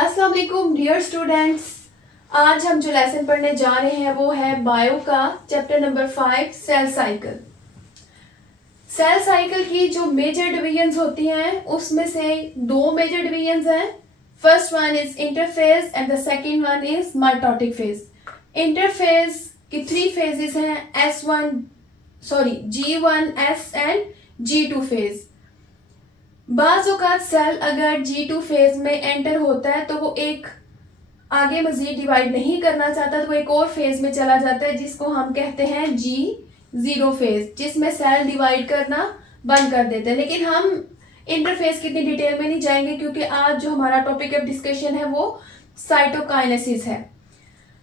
अस्सलाम वालेकुम dear students. आज हम जो लेसन पढ़ने जा रहे हैं वो है बायो का chapter number 5 cell cycle. Cell cycle की जो मेजर डिवीजन्स होती हैं उसमें से दो मेजर डिवीजन्स हैं। First one is interphase and the second one is mitotic phase. Interphase की 3 फेजेस हैं, G1, S and G2 phase. बाज़ औक़ात सेल अगर G2 फेज में एंटर होता है तो वो एक आगे मजीद डिवाइड नहीं करना चाहता, तो वो एक और फेज में चला जाता है जिसको हम कहते हैं G0 फेज, जिसमें सेल डिवाइड करना बंद कर देते हैं। लेकिन हम इंटरफेज की इतनी डिटेल में नहीं जाएंगे क्योंकि आज जो हमारा टॉपिक ऑफ डिस्कशन है वो साइटोकाइनेसिस है।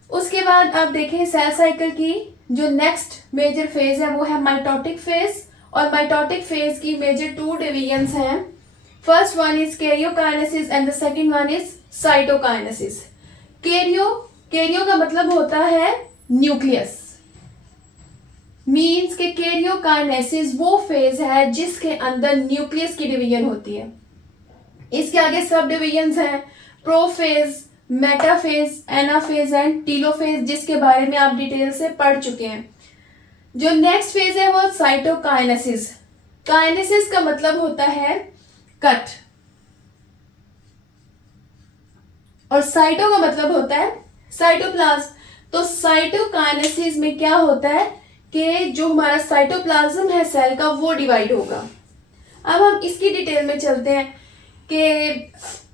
उसके बाद आप देखें सेल साइकिल की जो नेक्स्ट मेजर फेज है वो है माइटोटिक फेज, और माइटोटिक फेज की मेजर 2 डिवीजन्स हैं। First one is karyokinesis and the second one is cytokinesis. Cairo का मतलब होता है न्यूक्लियस, मींस के कैरियोकाइनेसिस वो फेज है जिसके अंदर न्यूक्लियस की डिवीजन होती है। इसके आगे सब डिवीजन्स हैं prophase, metaphase, anaphase and telophase, जिसके बारे में आप डिटेल से पढ़ चुके हैं। जो नेक्स्ट फेज है वो साइटोकाइनेसिस। काइनेसिस का मतलब होता है कट, और साइटो का मतलब होता है साइटोप्लाज्म। तो साइटोकाइनेसिस में क्या होता है कि जो हमारा साइटोप्लाज्म है सेल का वो डिवाइड होगा। अब हम इसकी डिटेल में चलते हैं कि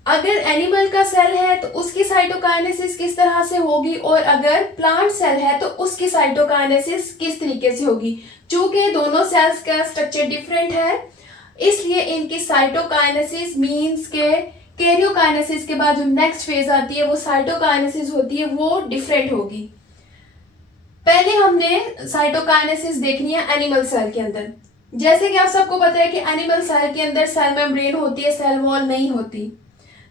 अगर एनिमल का सेल है तो उसकी साइटोकाइनेसिस किस तरह से होगी, और अगर प्लांट सेल है तो उसकी साइटोकाइनेसिस किस तरीके से होगी। चूंकि दोनों सेल्स का स्ट्रक्चर डिफरेंट है इसलिए इनकी साइटोकाइनेसिस मींस के कैरियोकाइनेसिस के बाद जो नेक्स्ट फेज आती है वो साइटोकाइनेसिस होती है, वो डिफरेंट होगी। पहले हमने साइटोकाइनेसिस देखनी है एनिमल सेल के अंदर। जैसे कि आप सबको पता है कि एनिमल सेल के अंदर सेल मेम्ब्रेन होती है, सेल वॉल नहीं होती।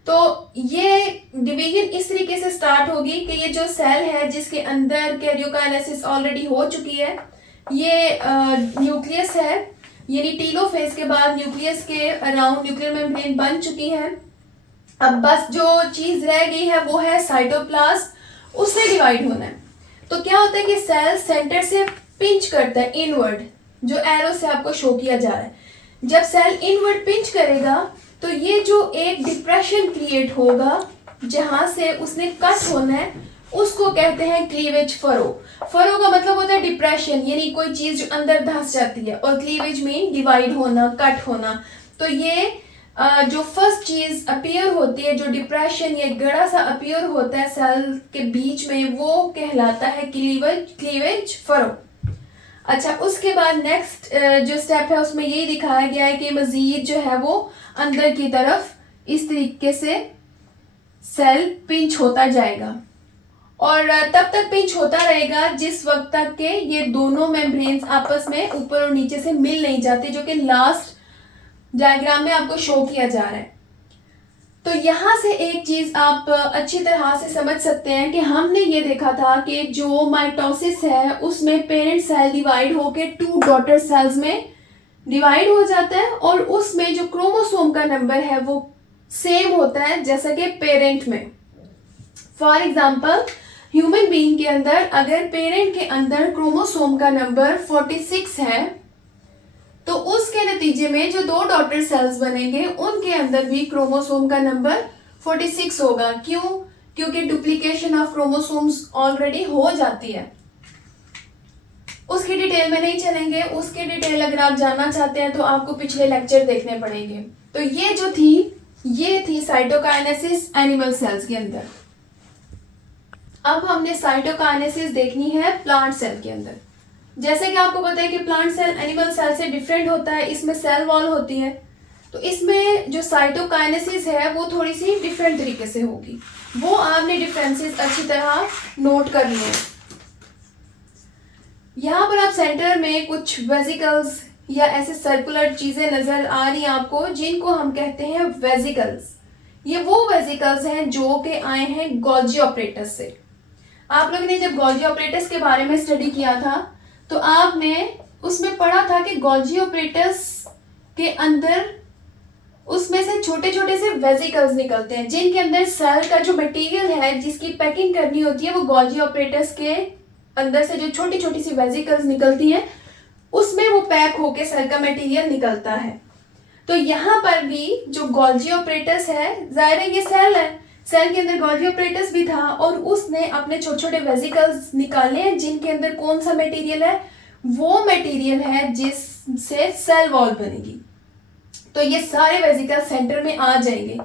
तो ये डिवीजन इस तरीके से स्टार्ट होगी कि ये जो सेल है जिसके अंदर कैरियोकाइनेसिस ऑलरेडी हो चुकी है, ये न्यूक्लियस है, यानी टीलोफेज के बाद न्यूक्लियस के अराउंड न्यूक्लियर मेम्ब्रेन बन चुकी है। अब बस जो चीज रह गई है वो है साइटोप्लाज्म, उससे डिवाइड होना है। तो क्या होता है कि सेल सेंटर से पिंच करता है इनवर्ड, जो एरो से आपको शो किया जा रहा है। जब सेल इनवर्ड पिंच करेगा तो ये जो एक डिप्रेशन क्रिएट होगा जहां से उसने कट होना है उसको कहते हैं क्लीवेज फरो। फरो का मतलब होता है डिप्रेशन, यानी कोई चीज जो अंदर धंस जाती है, और क्लीवेज मीन डिवाइड होना, कट होना। तो ये जो फर्स्ट चीज अपीयर होती है, जो डिप्रेशन या गड़ा सा अपीयर होता है सेल के बीच में, वो कहलाता है क्लीवेज फरो। अच्छा, उसके बाद नेक्स्ट जो स्टेप है उसमें यही दिखाया गया है कि मजीद जो है वो अंदर की तरफ इस तरीके से सेल पिंच होता जाएगा, और तब तक पिंच होता रहेगा जिस वक्त तक के ये दोनों मेम्ब्रेन्स आपस में ऊपर और नीचे से मिल नहीं जाते, जो कि लास्ट डायग्राम में आपको शो किया जा रहा है। तो यहाँ से एक चीज आप अच्छी तरह से समझ सकते हैं कि हमने ये देखा था कि जो माइटोसिस है उसमें पेरेंट सेल डिवाइड होके 2 डॉटर सेल्स में डिवाइड हो जाता है, और उसमें जो क्रोमोसोम का नंबर है वो सेम होता है जैसा कि पेरेंट में। फॉर एग्जाम्पल ह्यूमन बीइंग के अंदर अगर पेरेंट के अंदर क्रोमोसोम का नंबर 46 है तो उसके नतीजे में जो 2 डॉटर सेल्स बनेंगे उनके अंदर भी क्रोमोसोम का नंबर 46 होगा। क्यों? क्योंकि डुप्लीकेशन ऑफ क्रोमोसोम्स ऑलरेडी हो जाती है। उसकी डिटेल में नहीं चलेंगे, उसकी डिटेल अगर आप जानना चाहते हैं तो आपको पिछले लेक्चर देखने पड़ेंगे। तो ये थी साइटोकाइनेसिस एनिमल सेल्स के अंदर। अब हमने साइटोकाइनेसिस देखनी है प्लांट सेल के अंदर। जैसे कि आपको पता है कि प्लांट सेल एनिमल सेल से डिफरेंट होता है, इसमें सेल वॉल होती है, तो इसमें जो साइटोकाइनेसिस है वो थोड़ी सी डिफरेंट तरीके से होगी। वो आपने डिफरेंसेस अच्छी तरह नोट करने हैं। यहाँ पर आप सेंटर में कुछ वेसिकल्स या ऐसे सर्कुलर चीजें नजर आ रही हैं आपको, जिनको हम कहते हैं वेसिकल्स। ये वो वेसिकल्स हैं जो कि आए हैं गोल्जी ऑपरेटस से। आप लोगों ने जब गोल्जी ऑपरेटस के बारे में स्टडी किया था तो आपने उसमें पढ़ा था कि गोल्जी ऑपरेटस के अंदर उसमें से छोटे छोटे से वेसिकल्स निकलते हैं जिनके अंदर सेल का जो मटेरियल है जिसकी पैकिंग करनी होती है वो गोल्जी ऑपरेटर्स के अंदर से जो छोटी छोटी सी वेसिकल्स निकलती हैं उसमें वो पैक होके सेल का मटेरियल निकलता है। तो यहाँ पर भी जो गोल्जी ऑपरेटर्स है, जाहिर है ये सेल है, सेल के अंदर गोल्जी ऑपरेटर्स भी था और उसने अपने छोटे छोटे वेसिकल्स निकाले हैं जिनके अंदर कौन सा मटेरियल है, वो मटेरियल है जिससे सेल वॉल बनेगी। तो ये सारे वेसिकल सेंटर में आ जाएंगे।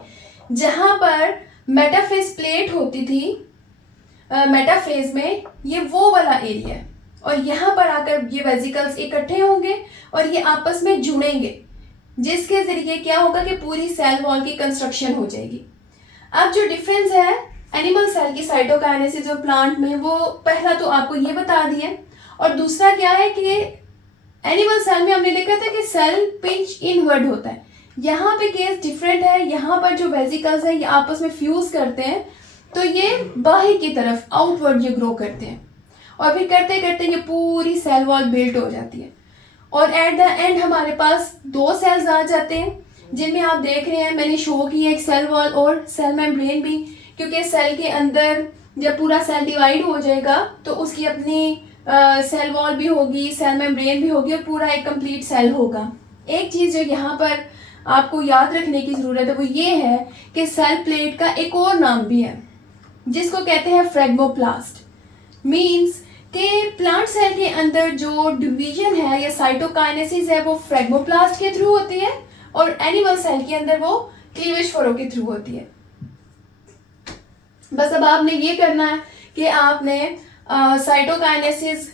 जहां पर मेटाफेज प्लेट होती थी, मेटाफेज में ये वो वाला एरिया है और यहाँ पर आकर ये वेसिकल्स इकट्ठे होंगे और ये आपस में जुड़ेंगे जिसके जरिए क्या होगा कि पूरी सेल वॉल की कंस्ट्रक्शन हो जाएगी। अब जो डिफरेंस है एनिमल सेल की साइटोकाइनेसिस और प्लांट में, वो पहला तो आपको ये बता दिया और दूसरा क्या है कि एनिमल सेल में हमने देखा था कि सेल पिंच इनवर्ड होता है। यहाँ पे केस डिफरेंट है, यहाँ पर जो वेसिकल्स हैं ये आपस में फ्यूज करते हैं तो ये बाहर की तरफ आउटवर्ड ये ग्रो करते हैं और फिर करते करते ये पूरी सेल वॉल बिल्ड हो जाती है और एट द एंड हमारे पास दो सेल्स आ जाते हैं जिनमें आप देख रहे हैं मैंने शो की है, एक सेल वॉल और सेल मेम्ब्रेन भी, क्योंकि सेल के अंदर जब पूरा सेल डिवाइड हो जाएगा तो उसकी अपनी सेल वॉल भी होगी, सेल मेम्ब्रेन भी होगी और पूरा एक कंप्लीट सेल होगा। एक चीज़ जो यहाँ पर आपको याद रखने की ज़रूरत है वो ये है कि सेल प्लेट का एक और नाम भी है जिसको कहते हैं फ्रेगमोप्लास्ट। मीन्स कि प्लांट सेल के अंदर जो डिवीजन है या साइटोकाइनेसिस है वो फ्रेगमोप्लास्ट के थ्रू होती है और एनिमल सेल के अंदर वो क्लीवेज फरो के थ्रू होती है। बस अब आपने ये करना है कि आपने साइटोकाइनेसिस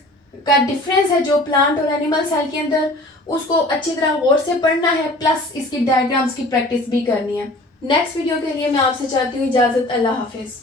का डिफरेंस है जो प्लांट और एनिमल सेल के अंदर, उसको अच्छी तरह गौर से पढ़ना है, प्लस इसकी डायग्राम्स की प्रैक्टिस भी करनी है। नेक्स्ट वीडियो के लिए मैं आपसे चाहती हूँ इजाज़त। अल्लाह हाफिज़।